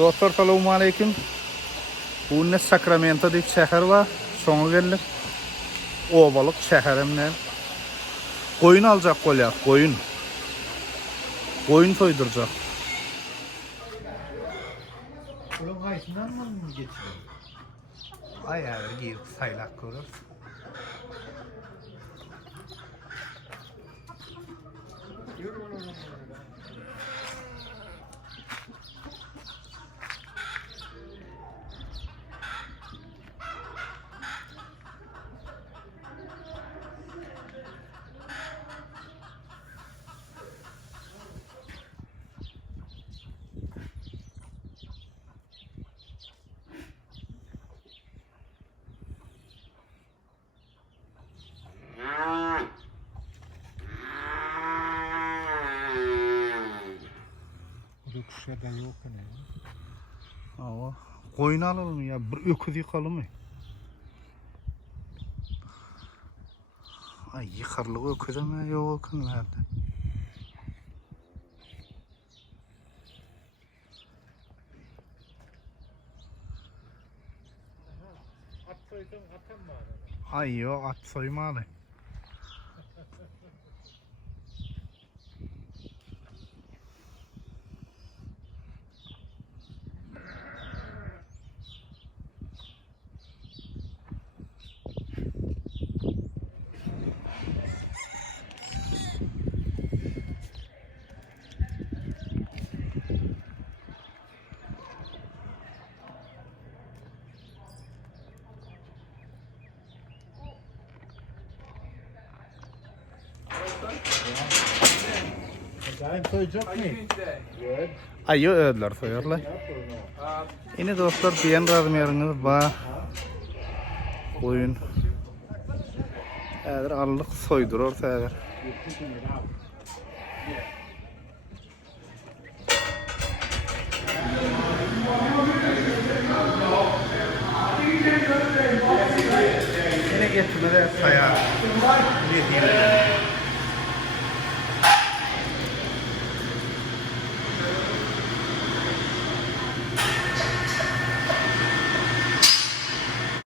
Dostlar selamun aleyküm. Bu ne Sacramento deyip şehir var. Sonu gelir. Ovalık şehrimden. Koyun alacak kolya. Koyun. Koyun soyduracak. Bunun kayısından mı geçiyor? Ayağı giyip saylak görür. Bu kuşa da yok ne? Ama koyun alalım ya. Bir öküz yıkalım mı? Ay yıkarlık öküz ama yok öküz nerede? At soydun atan mı arada? Ay yok at soymalı. Acayip soyacak mı? Ay yok ödüler soyarlar. Yine dostlar diyen razmiyeriniz var. Koyun. Eğer allık soydurur eğer.